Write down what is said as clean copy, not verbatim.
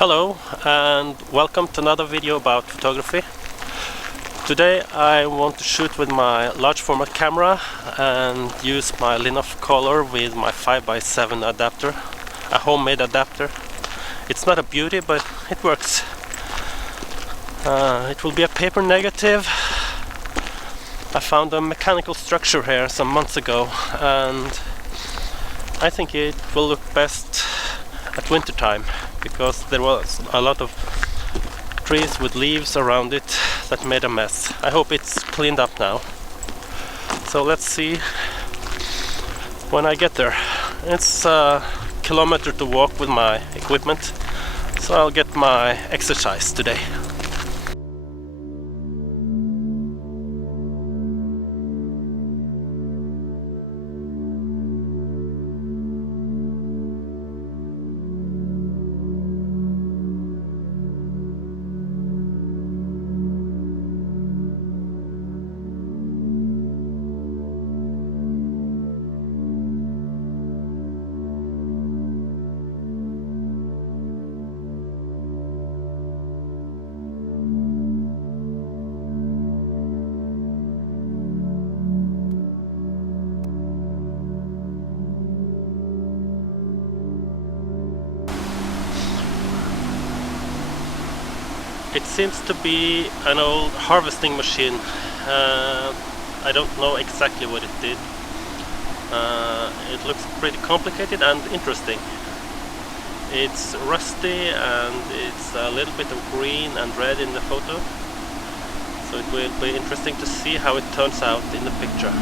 Hello and welcome to another video about photography. Today I want to shoot with my large format camera and use my Linnof color with my 5x7 adapter, a homemade adapter. It's not a beauty, but it works. It will be a paper negative. I found a mechanical structure here some months ago and I think it will look best at winter time, because there was a lot of trees with leaves around it that made a mess. I hope it's cleaned up now. So let's see when I get there. It's a kilometer to walk with my equipment, so I'll get my exercise today. It seems to be an old harvesting machine. I don't know exactly what it did. It looks pretty complicated and interesting. It's rusty and it's a little bit of green and red in the photo. So it will be interesting to see how it turns out in the picture.